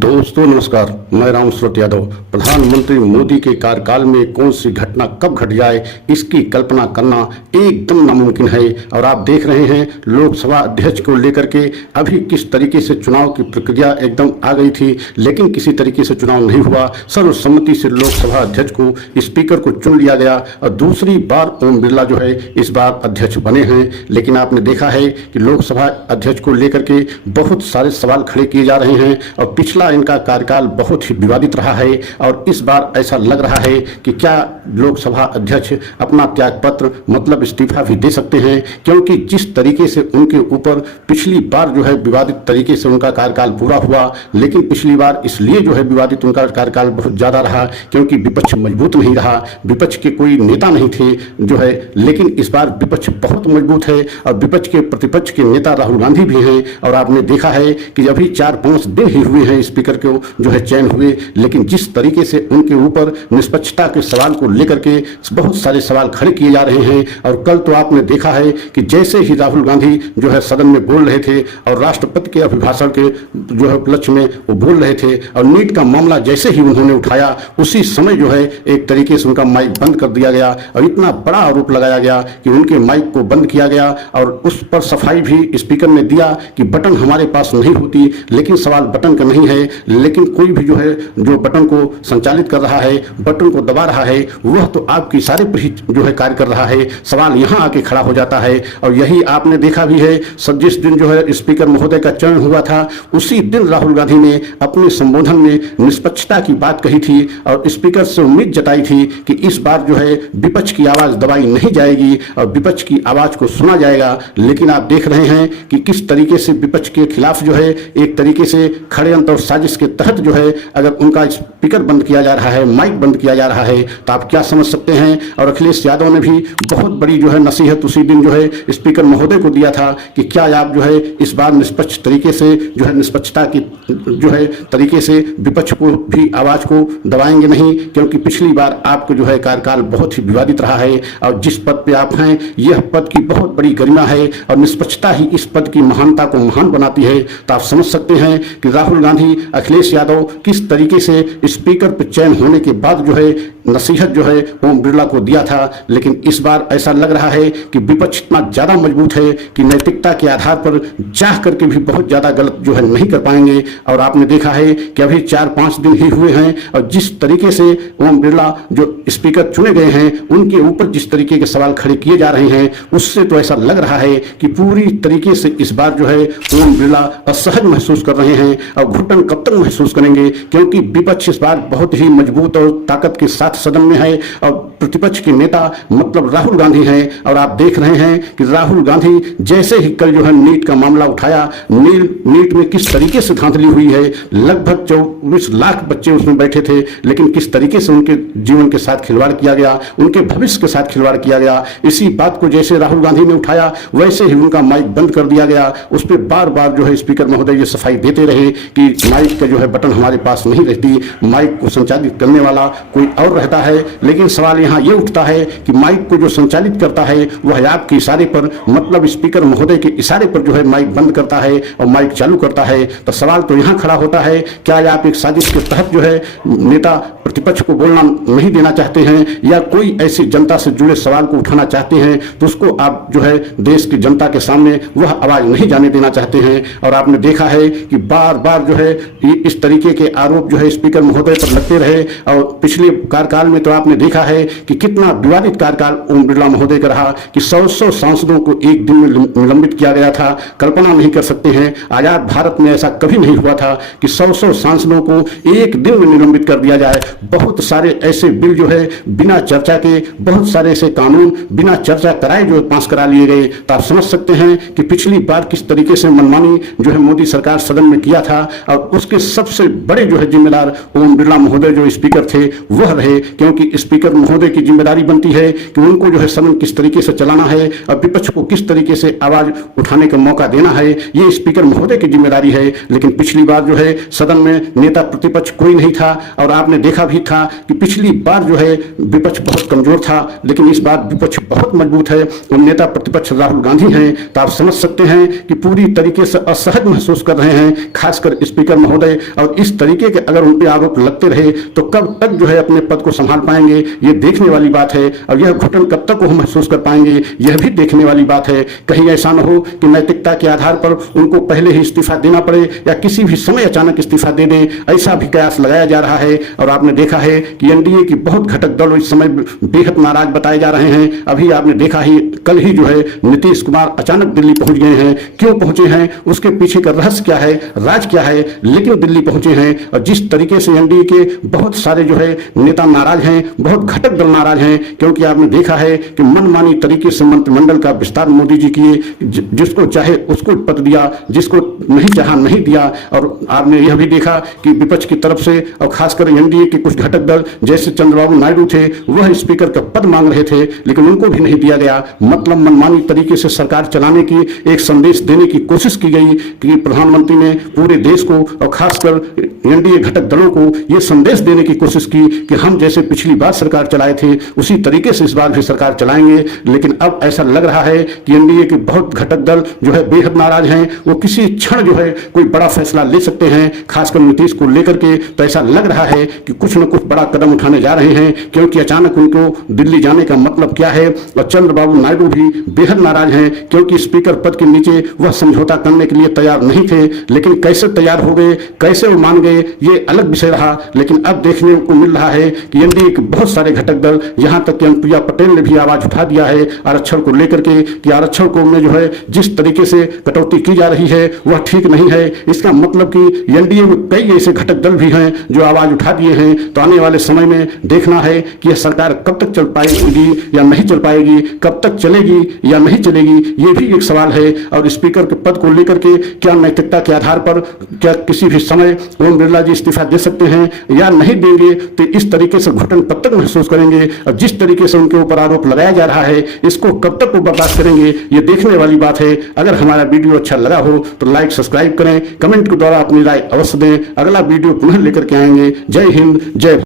दोस्तों नमस्कार, मैं राम सूरत यादव। प्रधानमंत्री मोदी के कार्यकाल में कौन सी घटना कब घट जाए इसकी कल्पना करना एकदम नामुमकिन है। और आप देख रहे हैं लोकसभा अध्यक्ष को लेकर के अभी किस तरीके से चुनाव की प्रक्रिया एकदम आ गई थी, लेकिन किसी तरीके से चुनाव नहीं हुआ। सर्वसम्मति से लोकसभा अध्यक्ष को स्पीकर को चुन लिया गया और दूसरी बार ओम बिरला जो है इस बार अध्यक्ष बने हैं। लेकिन आपने देखा है कि लोकसभा अध्यक्ष को लेकर के बहुत सारे सवाल खड़े किए जा रहे हैं और पिछला इनका कार्यकाल बहुत ही विवादित रहा है। और इस बार ऐसा लग रहा है कि क्या लोकसभा अध्यक्ष अपना त्यागपत्र मतलब इस्तीफा भी दे सकते हैं, क्योंकि जिस तरीके से उनके ऊपर पिछली बार जो है विवादित तरीके से उनका कार्यकाल पूरा हुआ। लेकिन पिछली बार इसलिए जो है विवादित उनका कार्यकाल बहुत ज़्यादा रहा क्योंकि विपक्ष मजबूत नहीं रहा, विपक्ष के कोई नेता नहीं थे जो है। लेकिन इस बार विपक्ष बहुत मजबूत है और विपक्ष के प्रतिपक्ष के नेता राहुल गांधी भी हैं। और आपने देखा है कि अभी 4-5 दिन ही हुए हैं स्पीकर को जो है चयन हुए, लेकिन जिस तरीके से उनके ऊपर निष्पक्षता के सवाल को लेकर के बहुत सारे सवाल खड़े किए जा रहे हैं। और कल तो आपने देखा है कि जैसे ही राहुल गांधी जो है सदन में बोल रहे थे और राष्ट्रपति के अभिभाषण के जो है उपलक्ष्य में वो बोल रहे थे और नीट का मामला जैसे ही उन्होंने उठाया उसी समय जो है एक तरीके से उनका माइक बंद कर दिया गया और इतना बड़ा आरोप लगाया गया कि उनके माइक को बंद किया गया। और उस पर सफाई भी स्पीकर ने दिया कि बटन हमारे पास नहीं होती, लेकिन सवाल बटन का नहीं है, लेकिन कोई भी जो है जो बटन को संचालित कर रहा है, बटन को दबा रहा है, वह तो आपके इशारे पर ही जो है कार्य कर रहा है। सवाल यहाँ आके खड़ा हो जाता है। और यही आपने देखा भी है, जिस दिन जो है स्पीकर महोदय का चयन हुआ था उसी दिन राहुल गांधी ने अपने संबोधन में निष्पक्षता की बात कही थी और स्पीकर से उम्मीद जताई थी कि इस बार जो है विपक्ष की आवाज दबाई नहीं जाएगी और विपक्ष की आवाज को सुना जाएगा। लेकिन आप देख रहे हैं कि किस तरीके से विपक्ष के खिलाफ जो है एक तरीके से षड्यंत्र और साजिश के तहत जो है अगर उनका स्पीकर बंद किया जा रहा है, माइक बंद किया जा रहा है, तो आप क्या समझ सकते हैं। और अखिलेश यादव ने भी बहुत बड़ी जो है नसीहत उसी दिन जो है स्पीकर महोदय को दिया था कि क्या आप जो है इस बार निष्पक्ष तरीके से जो है निष्पक्षता की जो है तरीके से विपक्ष को भी आवाज को दबाएंगे नहीं, क्योंकि पिछली बार आपको जो है कार्यकाल बहुत ही विवादित रहा है और जिस पद पे आप हैं यह पद की बहुत बड़ी गरिमा है और निष्पक्षता ही इस पद की महानता को महान बनाती है। तो आप समझ सकते हैं कि राहुल गांधी, अखिलेश यादव किस तरीके से स्पीकर पर चयन होने के बाद जो है नसीहत जो है ओम बिरला को दिया था। लेकिन इस बार ऐसा लग रहा है कि विपक्ष इतना ज्यादा मजबूत है कि नैतिकता के आधार पर चाह करके भी बहुत ज्यादा गलत जो है नहीं कर पाएंगे। और आपने देखा है कि अभी 4-5 दिन ही हुए हैं और जिस तरीके से ओम बिरला जो स्पीकर चुने गए हैं उनके ऊपर जिस तरीके के सवाल खड़े किए जा रहे हैं उससे तो ऐसा लग रहा है कि पूरी तरीके से इस बार जो है ओम बिरला असहज महसूस कर रहे हैं और घुटन कब तक महसूस करेंगे, क्योंकि विपक्ष इस बार बहुत ही मजबूत और ताकत के साथ सदन में है और प्रतिपक्ष के नेता मतलब राहुल गांधी हैं। और आप देख रहे हैं कि राहुल गांधी जैसे ही कल जो है नीट का मामला उठाया, नीट में किस तरीके से धांधली हुई है, लगभग 24 लाख बच्चे उसमें बैठे थे, लेकिन किस तरीके से उनके जीवन के साथ खिलवाड़ किया गया, उनके भविष्य के साथ खिलवाड़ किया गया। इसी बात को जैसे राहुल गांधी ने उठाया वैसे ही उनका माइक बंद कर दिया गया। उस पर बार बार जो है स्पीकर महोदय ये सफाई देते रहे कि माइक का जो है बटन हमारे पास नहीं रहती, माइक को संचालित करने वाला कोई और रहता है। लेकिन सवाल यहाँ ये उठता है कि माइक को जो संचालित करता है वह आपके इशारे पर मतलब स्पीकर महोदय के इशारे पर जो है माइक बंद करता है और माइक चालू करता है। तो सवाल तो यहाँ खड़ा होता है, क्या आप एक साजिश के तहत जो है नेता प्रतिपक्ष को बोलना नहीं देना चाहते हैं या कोई ऐसी जनता से जुड़े सवाल को उठाना चाहते हैं तो उसको आप जो है देश की जनता के सामने वह आवाज नहीं जाने देना चाहते हैं। और आपने देखा है कि बार बार जो है इस तरीके के आरोप जो है स्पीकर महोदय पर लगते रहे। और पिछले कार्यकाल में तो आपने देखा है कि कितना विवादित कार्यकाल ओम बिरला महोदय का रहा कि 100 सांसदों को एक दिन में निलंबित किया गया था। कल्पना नहीं कर सकते हैं, आजाद भारत में ऐसा कभी नहीं हुआ था कि 100 सांसदों को एक दिन में निलंबित कर दिया जाए। बहुत सारे ऐसे बिल जो है बिना चर्चा के, बहुत सारे ऐसे कानून बिना चर्चा कराए जो पास करा लिए गए। तो आप समझ सकते हैं कि पिछली बार किस तरीके से मनमानी जो है मोदी सरकार सदन में किया था और उसके सबसे बड़े जो है जिम्मेदार ओम बिरला महोदय जो स्पीकर थे वह रहे, क्योंकि स्पीकर महोदय की जिम्मेदारी बनती है कि उनको जो है सदन किस तरीके से चलाना है और विपक्ष को किस तरीके से आवाज उठाने का मौका देना है, ये स्पीकर महोदय की जिम्मेदारी है। लेकिन पिछली बार जो है सदन में नेता प्रतिपक्ष कोई नहीं था और आपने देखा भी था कि पिछली बार जो है विपक्ष बहुत कमजोर था, लेकिन इस बार विपक्ष बहुत मजबूत है और नेता प्रतिपक्ष राहुल गांधी हैं। तो आप समझ सकते हैं कि पूरी तरीके से असहज महसूस कर रहे हैं, खासकर स्पीकर महोदय। और इस तरीके के अगर उन पर आरोप लगते रहे तो कब तक जो है अपने पद को संभाल पाएंगे, ये देखने वाली बात है। और यह घुटन कब तक वो महसूस कर पाएंगे, यह भी देखने वाली बात है। कहीं ऐसा न हो कि नैतिकता के आधार पर उनको पहले ही इस्तीफा देना पड़े या किसी भी समय अचानक इस्तीफा दे दें, ऐसा भी कयास लगाया जा रहा है। और आपने देखा है कि एनडीए की बहुत घटक दल इस समय बेहद नाराज बताए जा रहे हैं। अभी आपने देखा ही कल ही जो है नीतीश कुमार अचानक दिल्ली पहुंच गए हैं। क्यों पहुंचे हैं, उसके पीछे का रहस्य क्या है, राज क्या है, लेकिन दिल्ली पहुंचे हैं। और जिस तरीके से एनडीए के बहुत सारे जो है नेता नाराज हैं, बहुत घटक दल नाराज हैं, क्योंकि आपने देखा है कि मनमानी तरीके से मंत्रिमंडल का विस्तार मोदी जी किए, जिसको चाहे उसको पद दिया, जिसको नहीं चाहा नहीं दिया। और आपने यह भी देखा कि विपक्ष की तरफ से और खासकर एनडीए के कुछ घटक दल जैसे चंद्रबाबू नायडू थे, वह स्पीकर का पद मांग रहे थे, लेकिन उनको भी नहीं दिया गया। मतलब मनमानी तरीके से सरकार चलाने की एक संदेश देने की कोशिश की गई कि प्रधानमंत्री ने पूरे देश को और खासकर एनडीए घटक दलों को यह संदेश देने की कोशिश की कि हम जैसे पिछली बार सरकार चलाए थे उसी तरीके से इस बार भी सरकार चलाएंगे। लेकिन अब ऐसा लग रहा है कि एनडीए के बहुत घटक दल जो है बेहद नाराज हैं। वो किसी क्षण जो है कोई बड़ा फैसला ले सकते हैं, खासकर नीतीश को लेकर के। तो ऐसा लग रहा है कि कुछ न कुछ बड़ा कदम उठाने जा रहे हैं, क्योंकि अचानक उनको दिल्ली जाने का मतलब क्या है। और चंद्रबाबू नायडू भी बेहद नाराज हैं, क्योंकि स्पीकर पद के नीचे वह समझौता करने के लिए तैयार नहीं थे। लेकिन कैसे तैयार हो गए, कैसे वो मान गए, ये अलग विषय रहा। लेकिन अब देखने को मिल रहा है कि एनडीए के बहुत सारे घटक दल, यहां तक कि अनुप्रिया पटेल ने भी आवाज उठा दिया है आरक्षण को लेकर के कि आरक्षण को में जो है जिस तरीके से कटौती की जा रही है वह ठीक नहीं है। इसका मतलब कि एनडीए में कई ऐसे घटक दल भी हैं जो आवाज उठा दिए हैं। तो आने वाले समय में देखना है कि यह सरकार कब तक चल पाएगी या नहीं चल पाएगी, कब तक चलेगी या नहीं चलेगी, ये भी एक सवाल है। और स्पीकर के पद को लेकर के क्या नैतिकता के आधार पर क्या किसी भी समय ओम बिरला जी इस्तीफा दे सकते हैं या नहीं देंगे, तो इस तरीके से घुटन कब तक महसूस करेंगे। और जिस तरीके से उनके ऊपर आरोप लगाया जा रहा है इसको कब तक वो बर्दाश्त करेंगे, ये देखने वाली बात है। अगर हमारा वीडियो अच्छा लगा हो तो लाइक सब्सक्राइब करें, कमेंट के द्वारा अपनी राय अवश्य दें। अगला वीडियो पुनः लेकर के आएंगे। जय हिंद, जय